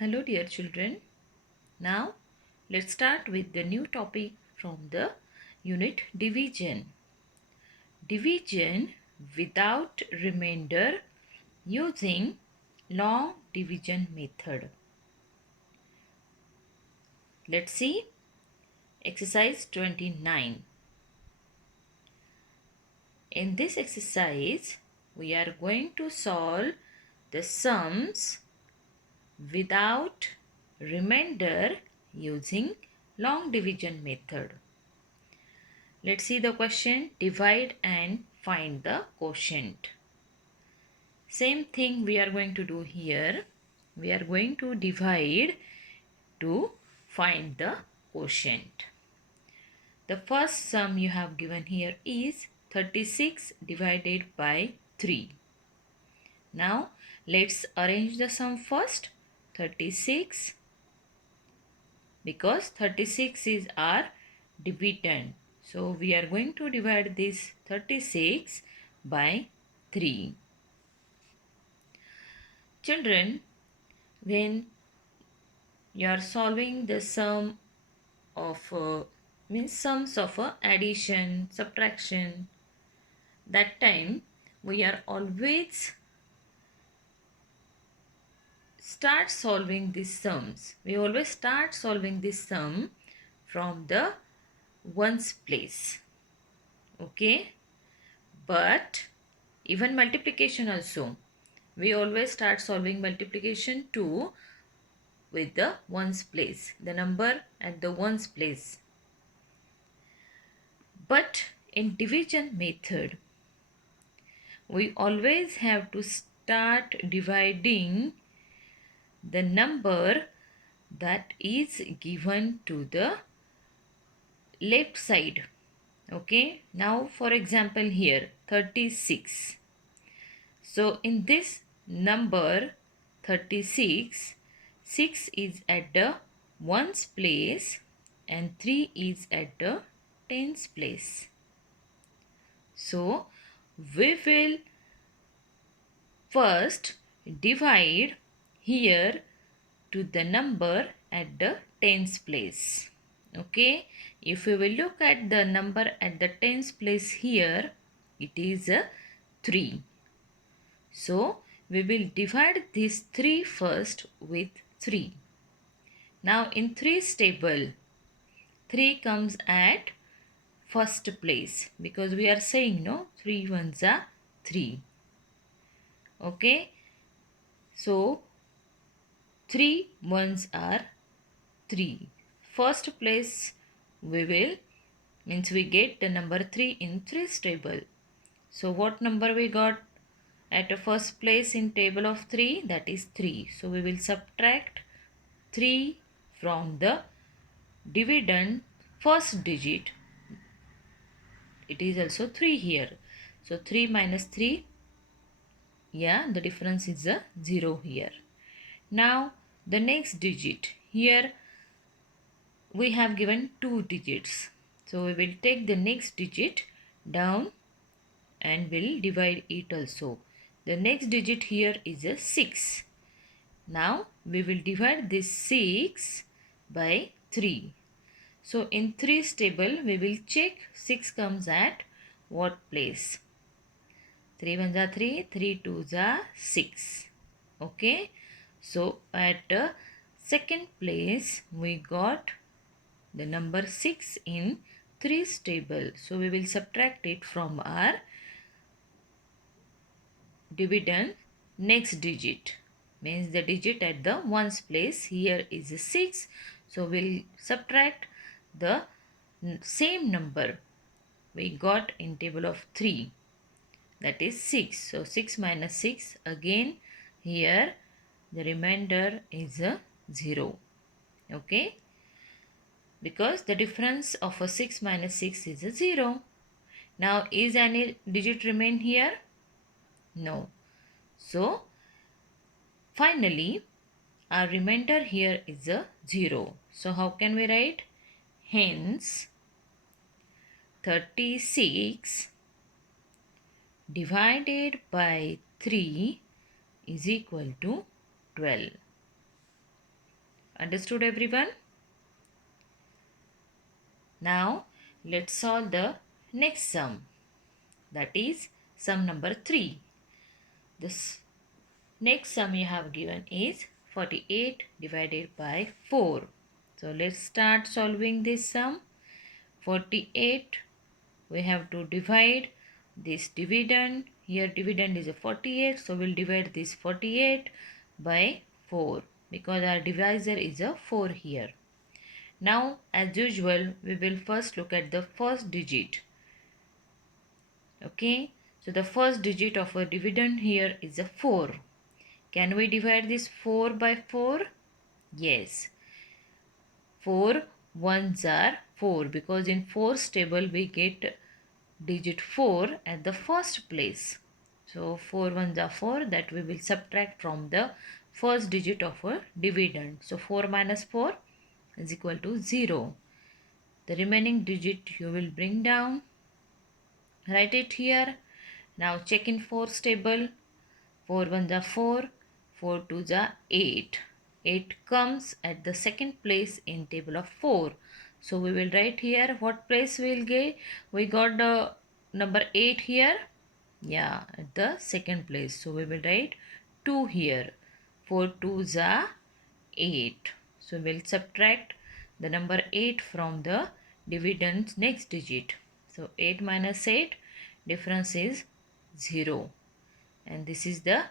Hello dear children. Now let's start with the new topic from the unit division. Division without remainder using long division method. Let's see exercise 29. In this exercise we are going to solve the sums without remainder using long division method. Let's see the question. Divide and find the quotient. Same thing we are going to do here. We are going to divide to find the quotient. The first sum you have given here is 36 divided by 3. Now let's arrange the sum first. 36, because 36 is our dividend. So we are going to divide this 36 by 3. Children, when you are solving the sum of sums of addition, subtraction, that time we are always start solving these sums. We always start solving this sum from the ones place. Okay, but even multiplication also, we always start solving multiplication too with the ones place, the number at the ones place. But in division method, we always have to start dividing the number that is given to the left side. Okay, now for example here 36. So in this number 36, 6 is at the ones place and 3 is at the tens place. So we will first divide here to the number at the tens place. Okay, if we will look at the number at the tens place here, it is 3. So we will divide this 3 first with 3. Now in 3's table, 3 comes at first place because we are saying no, 3 ones are 3. Okay, so 3 ones are 3. First place we will we get the number 3 in 3's table. So what number we got at the first place in table of 3? That is 3. So we will subtract 3 from the dividend first digit. It is also 3 here. So 3 minus 3, the difference is a 0 here. Now the next digit. Here we have given 2 digits. So we will take the next digit down and will divide it also. The next digit here is a 6. Now we will divide this 6 by 3. So in 3's table we will check 6 comes at what place. 3 ones are 3, 3 twos are 6. Okay. So at the second place we got the number 6 in 3's table. So we will subtract it from our dividend next digit. Means the digit at the ones place here is 6. So we'll subtract the same number we got in table of 3. That is 6. So 6 minus 6, again here the remainder is a 0. Okay. Because the difference of a 6 minus 6 is a 0. Now is any digit remain here? No. So finally our remainder here is a 0. So how can we write? Hence 36 divided by 3 is equal to 12. Understood everyone? Now let's solve the next sum, that is sum number 3. This next sum you have given is 48 divided by 4. So let's start solving this sum. 48, we have to divide this dividend. Here dividend is a 48, so we'll divide this 48 by 4 because our divisor is a 4 here. Now as usual we will first look at the first digit. Okay, so the first digit of a dividend here is a 4. Can we divide this 4 by 4? Yes. 4 ones are 4 because in 4's table we get digit 4 at the first place. So 4 ones are 4, that we will subtract from the first digit of a dividend. So 4 minus 4 is equal to 0. The remaining digit you will bring down. Write it here. Now check in 4's table. 4 ones are 4, 4 twos are 8. 8 comes at the second place in table of 4. So we will write here what place we will get. We got the number 8 here. Yeah, at the second place. So we will write 2 here. 4 twos are 8. So we will subtract the number 8 from the dividend's next digit. So 8 minus 8, difference is 0. And this is the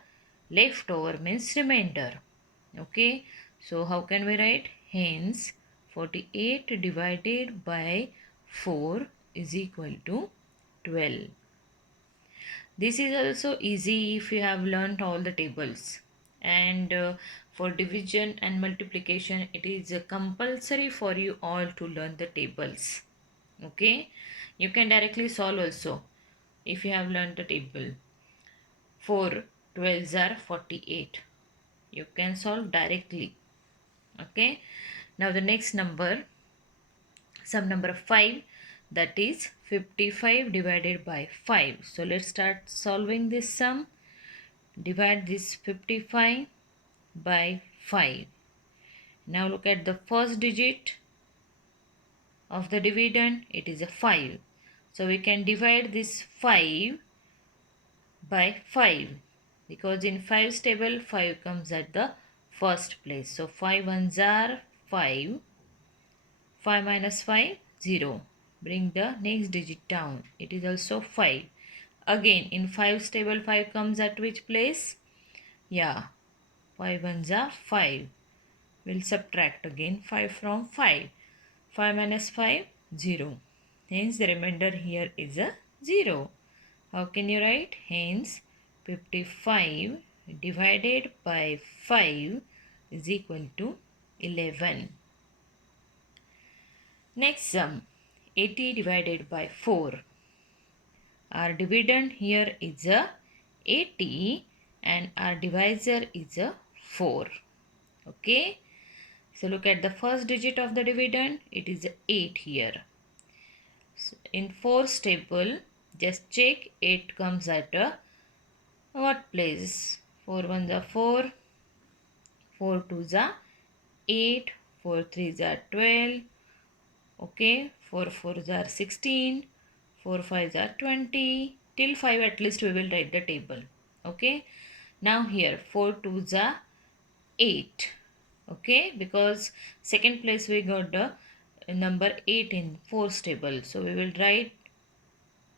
leftover means remainder. Okay, so how can we write? Hence 48 divided by 4 is equal to 12. This is also easy if you have learnt all the tables. And for division and multiplication, it is compulsory for you all to learn the tables. Okay, you can directly solve also if you have learnt the table. 4 12s are 48. You can solve directly. Okay, now the next number, sum number 5, that is 55 divided by 5. So let's start solving this sum. Divide this 55 by 5. Now look at the first digit of the dividend. It is a 5. So we can divide this 5 by 5 because in 5's table 5 comes at the first place. So 5 ones are 5. 5 minus 5, 0. Bring the next digit down. It is also 5. Again in 5's table 5 comes at which place? Yeah, 5 ones are 5. We'll subtract again 5 from 5. 5 minus 5, 0. Hence the remainder here is a 0. How can you write? Hence 55 divided by 5 is equal to 11. Next sum, 80 divided by 4. Our dividend here is a 80 and our divisor is a 4. Okay. So look at the first digit of the dividend. It is 8 here. So in 4's table, just check 8 comes at a what place? 4 ones are 4. 4 twos are 8. 4 threes are 12. Okay. 4 fours are 16. 4 fives are 20. Till 5 at least we will write the table. Okay. Now here 4 twos are 8. Okay, because second place we got the number 8 in 4's table. So we will write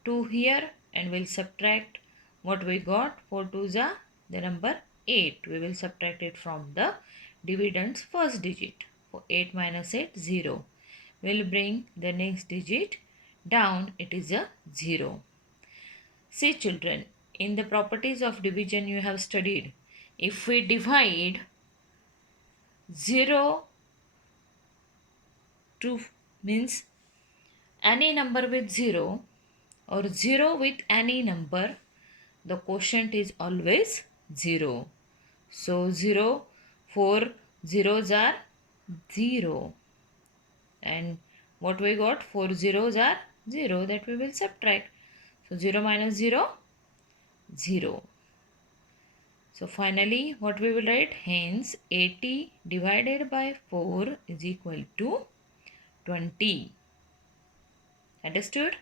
2 here and we'll subtract what we got. 4 twos are the number 8. We will subtract it from the dividend's first digit. For 8 minus 8, 0. We'll bring the next digit down. It is a 0. See children, in the properties of division you have studied. If we divide 0 to means any number with 0 or 0 with any number, the quotient is always 0. So 0, 4 zeros are 0. And what we got? 4 zeros are 0, that we will subtract. So 0 minus 0, 0. So finally what we will write? Hence 80 divided by 4 is equal to 20. Understood?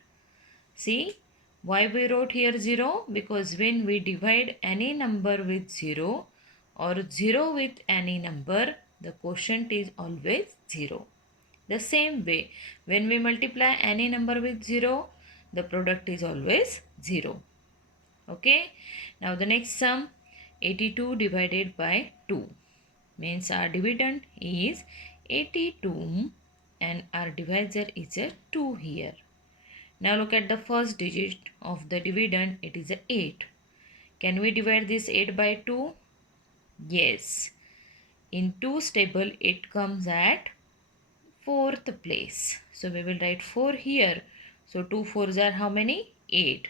See why we wrote here 0? Because when we divide any number with 0 or 0 with any number, the quotient is always 0. The same way, when we multiply any number with 0, the product is always 0. Okay. Now the next sum, 82 divided by 2. Means our dividend is 82 and our divisor is a 2 here. Now look at the first digit of the dividend. It is a 8. Can we divide this 8 by 2? Yes. In 2's table it comes at 4th place. So we will write 4 here. So 2 4s are how many? 8.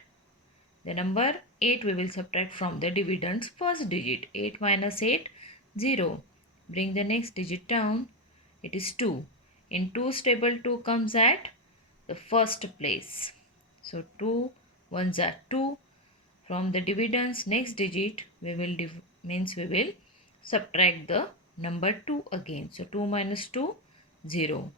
The number 8 we will subtract from the dividend's first digit. 8 minus 8, 0. Bring the next digit down. It is 2. In 2's table 2 comes at the first place. So 2 ones are 2. From the dividend's next digit we will subtract the number 2 again. So 2 minus 2, 0.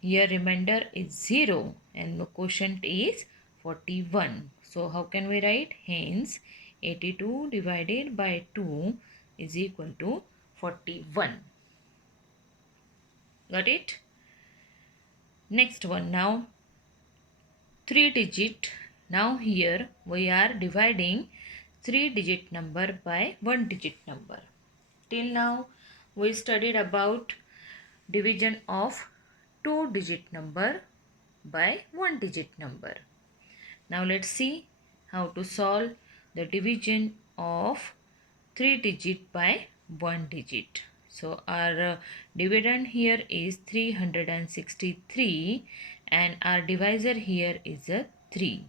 Here remainder is 0 and the quotient is 41. So how can we write? Hence 82 divided by 2 is equal to 41. Got it? Next one now. 3 digit. Now here we are dividing 3 digit number by 1 digit number. Till now we studied about division of 2 digit number by 1 digit number. Now let's see how to solve the division of 3 digit by 1 digit. So our dividend here is 363 and our divisor here is a 3.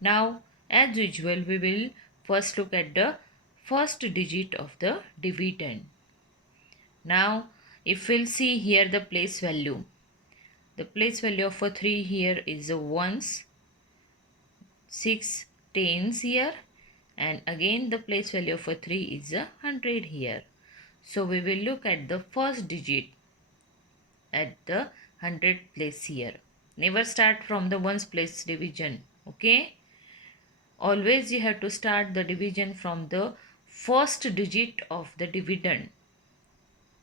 Now as usual we will first look at the first digit of the dividend. Now if we'll see here the place value. The place value of a 3 here is a ones, 6 tens here, and again the place value of a 3 is a 100 here. So we will look at the first digit at the 100 place here. Never start from the ones place division. Okay. Always you have to start the division from the first digit of the dividend.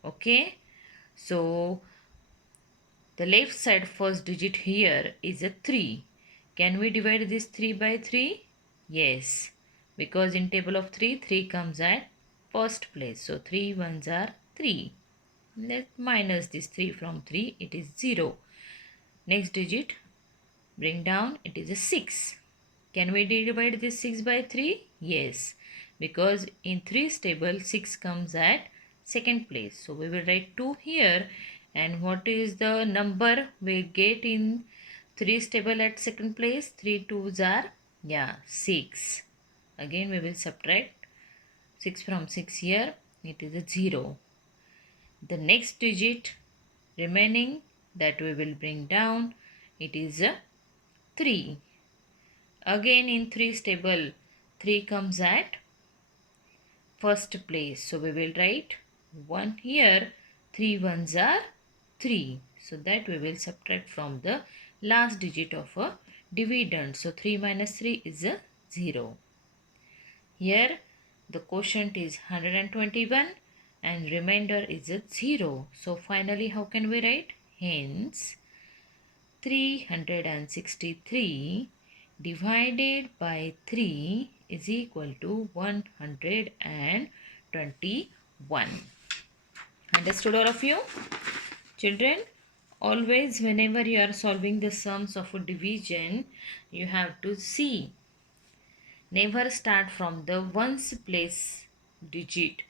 Okay. So the left side first digit here is a 3. Can we divide this 3 by 3? Yes. Because in table of 3, 3 comes at first place. So 3 ones are 3. Let's minus this 3 from 3. It is 0. Next digit, bring down. It is a 6. Can we divide this 6 by 3? Yes. Because in 3's table, 6 comes at second place. So we will write 2 here. And what is the number we get in 3's table at second place? 3 2's are, 6. Again we will subtract 6 from 6 here. It is a 0. The next digit remaining that we will bring down, it is a 3. Again in 3's table, 3 comes at first place. So we will write 1 here. 3 ones are 3. So that we will subtract from the last digit of a dividend. So 3 minus 3 is a 0. Here the quotient is 121 and remainder is a 0. So finally how can we write? Hence 363 divided by 3 is equal to 121. Understood all of you? Children, always whenever you are solving the sums of a division, you have to see. Never start from the ones place digit.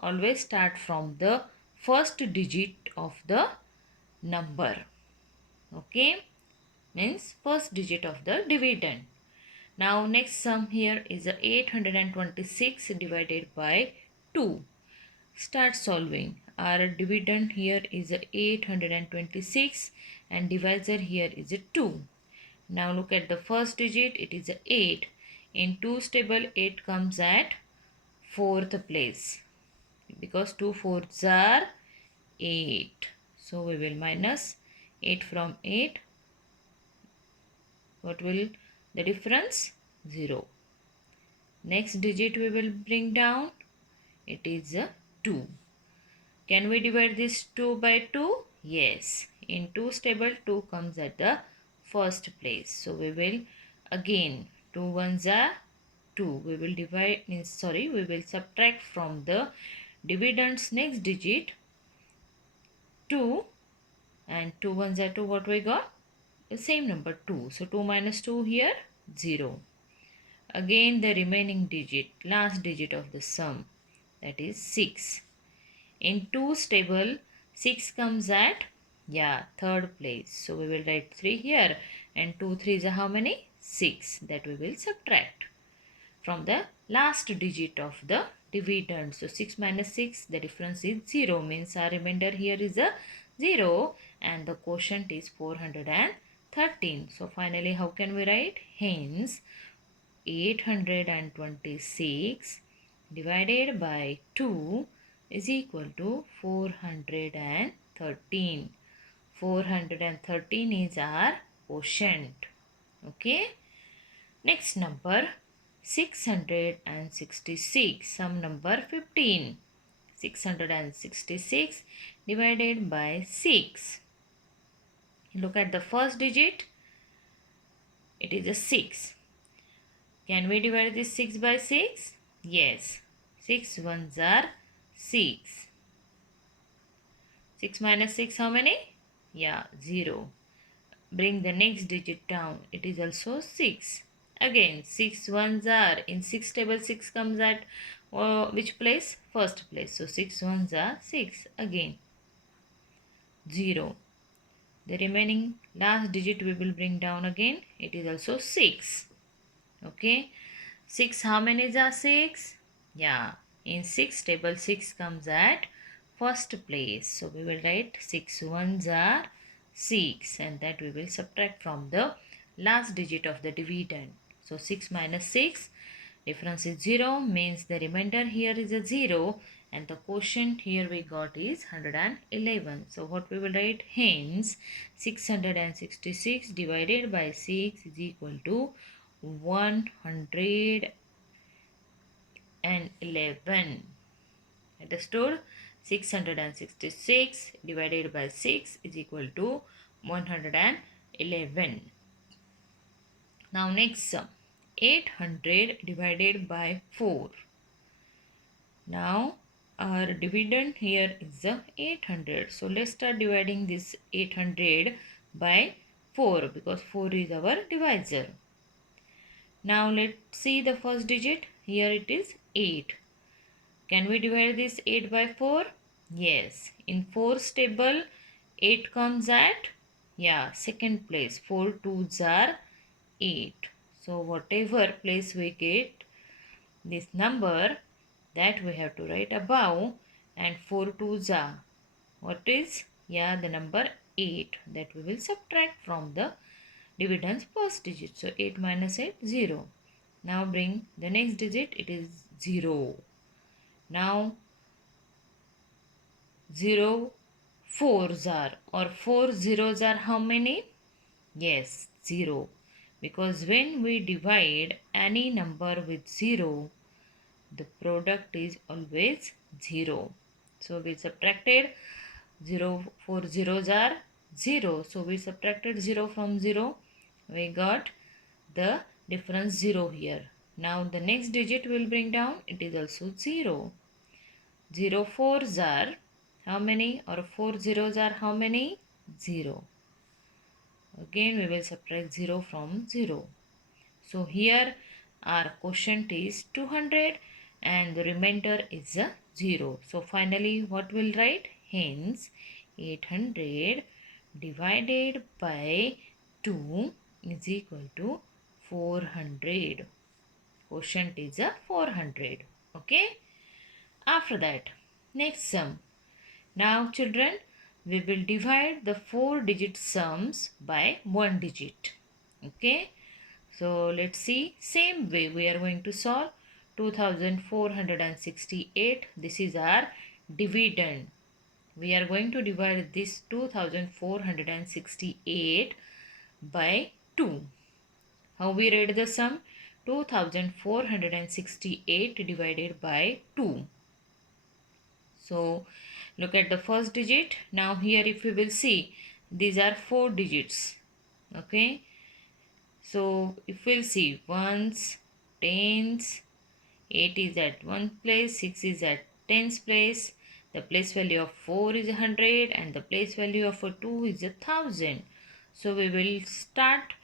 Always start from the first digit of the number. Okay, means first digit of the dividend. Now next sum here is 826 divided by 2. Start solving. Our dividend here is 826 and divisor here is 2. Now look at the first digit. It is 8. In 2's table 8 comes at fourth place, because 2 fourths are 8. So we will minus 8 from 8. What will the difference? 0. Next digit we will bring down. It is a 2. Can we divide this 2 by 2? Yes. In 2's table, 2 comes at the first place. So we will again 2 ones are 2. We will we will subtract from the dividend's next digit 2, and 2 ones are 2. What we got? The same number 2. So 2 minus 2 here 0. Again the remaining digit, last digit of the sum, that is 6. In 2's table, 6 comes at, third place. So we will write 3 here, and 2 3s are how many? 6. That we will subtract from the last digit of the dividend. So 6 minus 6, the difference is 0, means our remainder here is a 0, and the quotient is 413. So finally how can we write? Hence 826 divided by 2 is equal to 413. 413 is our quotient. Okay. Next number 666. Sum number 15. 666 divided by 6. Look at the first digit. It is a 6. Can we divide this 6 by 6? Yes. 6 ones are 6. 6 minus 6 how many? 0. Bring the next digit down. It is also 6. Again 6 ones are, in 6 table 6 comes at which place? First place. So 6 ones are 6. Again 0. The remaining last digit we will bring down again. It is also 6. Okay. 6 how many are 6? In 6 table 6 comes at first place. So we will write 6 ones are 6, and that we will subtract from the last digit of the dividend. So 6 minus 6, difference is 0, means the remainder here is a 0, and the quotient here we got is 111. So what we will write? Hence 666 divided by 6 is equal to 111. Understood? 666 divided by 6 is equal to 111. Now next sum, 800 divided by 4. Now our dividend here is 800. So let's start dividing this 800 by 4, because 4 is our divisor. Now let's see the first digit. Here it is 8. Can we divide this 8 by 4? Yes. In 4's table, 8 comes at, second place. 4 2s are 8. So whatever place we get this number, that we have to write above, and 4 2s are, what is? The number 8, that we will subtract from the dividend's first digit. So 8 minus 8, 0. Now bring the next digit, it is 0. Now 0 fours are, or 4 zeros are how many? Yes, 0. Because when we divide any number with 0, the product is always 0. So we subtracted 0, 4 zeros are 0. So we subtracted 0 from 0. We got the difference 0 here. Now the next digit will bring down. It is also 0. 0 fours are how many? Or 4 zeros are how many? 0. Again we will subtract 0 from 0. So here our quotient is 200, and the remainder is a 0. So finally what will write? Hence 800 divided by 2 is equal to 400. Quotient is a 400. Okay. After that, next sum. Now children, we will divide the 4-digit sums by 1 digit. Okay. So let's see, same way we are going to solve. 2468. This is our dividend. We are going to divide this 2468 by 2. How we read the sum? 2468 divided by 2. So look at the first digit. Now here if we will see, these are 4 digits. Okay. So if we'll see ones, tens, 8 is at 1 place, 6 is at tens place, the place value of 4 is 100 and the place value of 2 is 1000. So we will start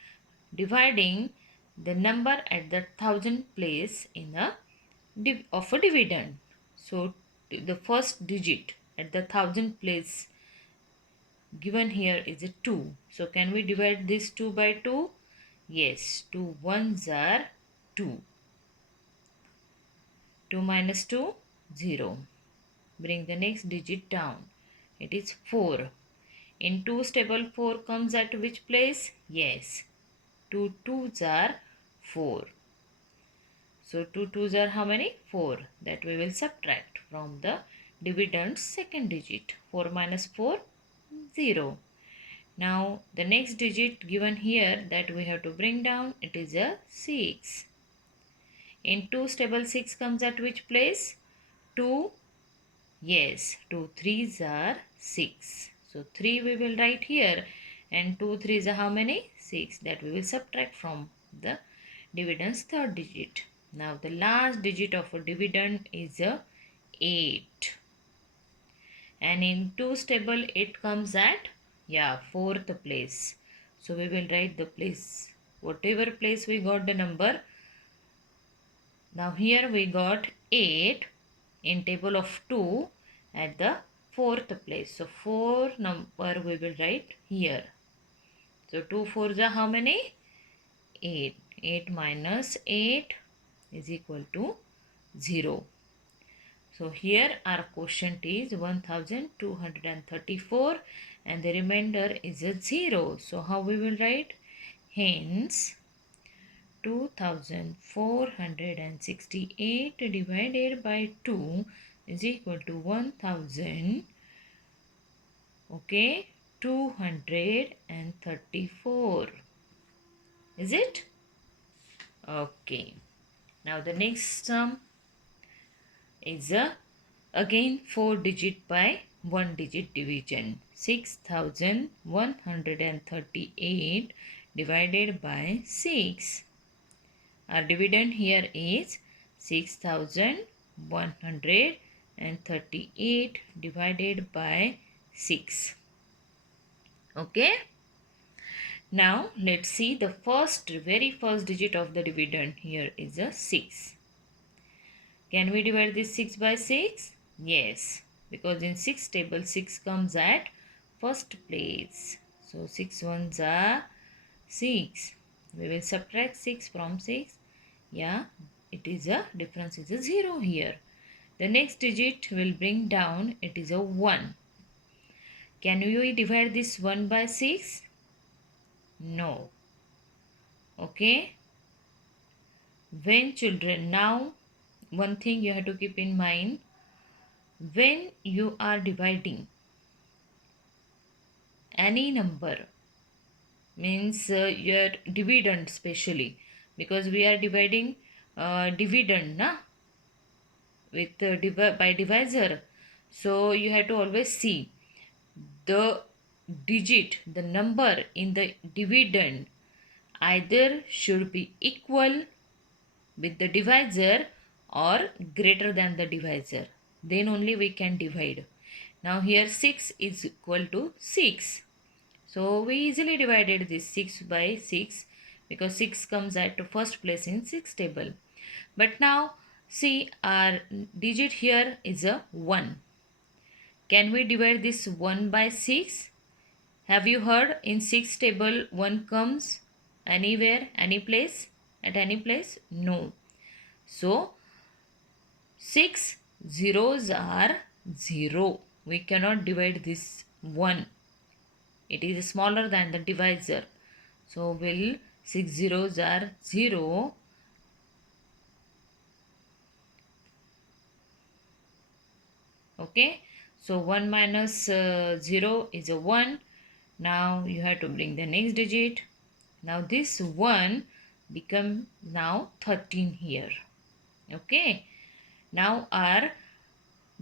dividing the number at the 1000 place in a of a dividend. So the first digit at the 1000 place given here is a 2. So can we divide this 2 by 2? Yes, 2 ones are 2. 2 minus 2, 0. Bring the next digit down. It is 4. In 2's table 4 comes at which place? Yes. 2 2's are 4. So 2 2's are how many? 4. That we will subtract from the dividend's second digit. 4 minus 4, 0. Now the next digit given here that we have to bring down, it is a 6. In 2's table 6 comes at which place? 2. Yes, 2 3's are 6. So 3 we will write here and 2 3's are how many? 6. That we will subtract from the dividend's third digit. Now the last digit of a dividend is a 8. And in 2's table it comes at fourth place. So we will write the place. Whatever place we got the number. Now here we got 8 in table of 2 at the fourth place. So 4 number we will write here. So 2 4s are how many? 8. 8 minus 8 is equal to 0. So here our quotient is 1234 and the remainder is a 0. So how we will write? Hence 2468 divided by 2 is equal to 1000. Okay, 234. Is it? Okay. Now the next sum is again 4 digit by 1 digit division. 6138 divided by 6. Our dividend here is 6138 divided by 6. Okay. Now let's see the very first digit of the dividend. Here is a 6. Can we divide this 6 by 6? Yes, because in 6 table 6 comes at first place. So 6 ones are 6. We will subtract 6 from 6. Yeah, it is a difference is a 0 here. The next digit will bring down, it is a 1. Can we divide this 1 by 6? No. Okay. When children, now one thing you have to keep in mind, when you are dividing any number, means your dividend especially, because we are dividing dividend na with by divisor, so you have to always see the digit, the number in the dividend either should be equal with the divisor or greater than the divisor, then only we can divide. Now here 6 is equal to 6, so we easily divided this 6 by 6 because 6 comes at first place in 6 table. But now see our digit here is a 1. Can we divide this 1 by 6? Have you heard in 6 table 1 comes anywhere, any place, at any place? No. So 6 zeros are 0. We cannot divide this 1. It is smaller than the divisor. So will 6 zeros are 0. Okay, so 1 minus 0 is a 1. Now you have to bring the next digit. Now this 1 become now 13 here. Okay, now our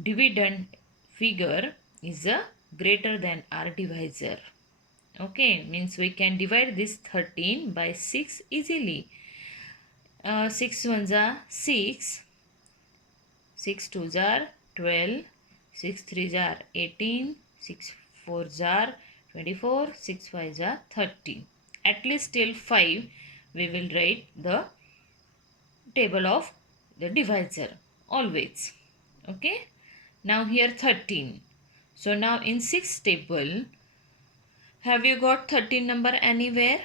dividend figure is a greater than our divisor. Okay, means we can divide this 13 by 6 easily. 6 ones are 6, 6 twos are 12, 6 threes are 18, 6 fours are 24, 6 fives are 30. At least till 5 we will write the table of the divisor always. Okay, now here 13. So now in 6 table, have you got 13 number anywhere?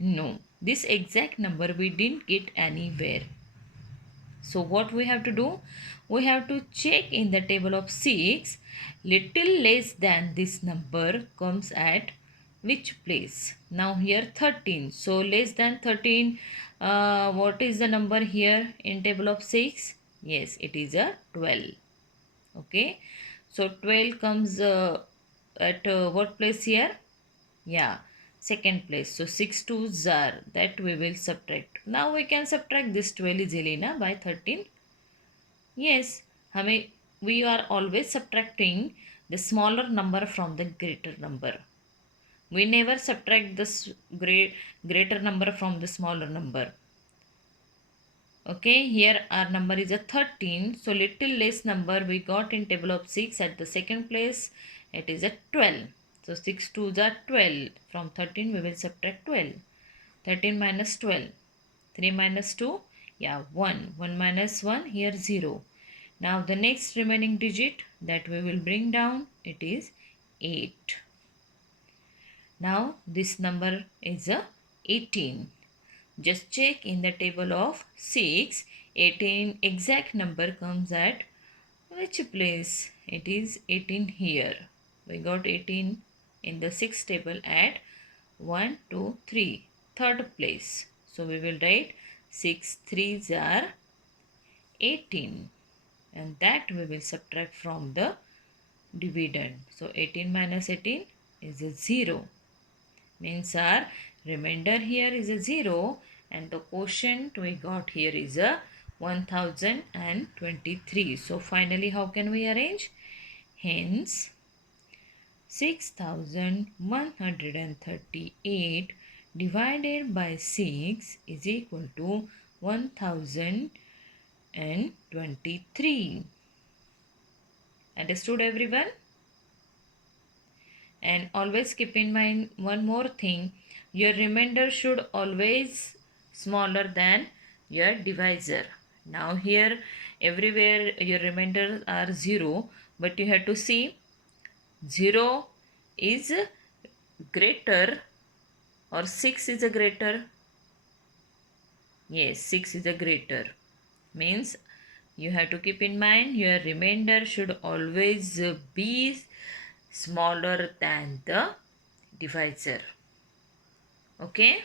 No, this exact number we didn't get anywhere. So what we have to do? We have to check in the table of 6, little less than this number comes at which place? Now here 13. So less than 13, what is the number here in table of 6? Yes, it is a 12. Okay. So 12 comes at what place here? Yeah, second place. So 6 twos are, that we will subtract. Now we can subtract this 12 easily na by 13. Yes, we are always subtracting the smaller number from the greater number. We never subtract this greater number from the smaller number. Okay, here our number is a 13. So little less number we got in table of 6 at the second place. It is a 12. So 6 twos are 12. From 13 we will subtract 12. 13 minus 12. 3 minus 2. Yeah, 1. 1 minus 1. Here 0. Now the next remaining digit that we will bring down, it is 8. Now this number is a 18. Just check in the table of 6. 18 exact number comes at which place? It is 18 here. We got 18 in the 6th table at 1, 2, 3. Third place. So we will write 6 threes are 18. And that we will subtract from the dividend. So 18 minus 18 is a 0. Means our remainder here is a 0 and the quotient we got here is a 1023. So finally how can we arrange? Hence 6138 divided by 6 is equal to 1023. Understood everyone? And always keep in mind one more thing, your remainder should always smaller than your divisor. Now here everywhere your remainders are 0, but you have to see 0 is greater or 6 is a greater. Yes, 6 is a greater. Means you have to keep in mind your remainder should always be smaller than the divisor. Okay.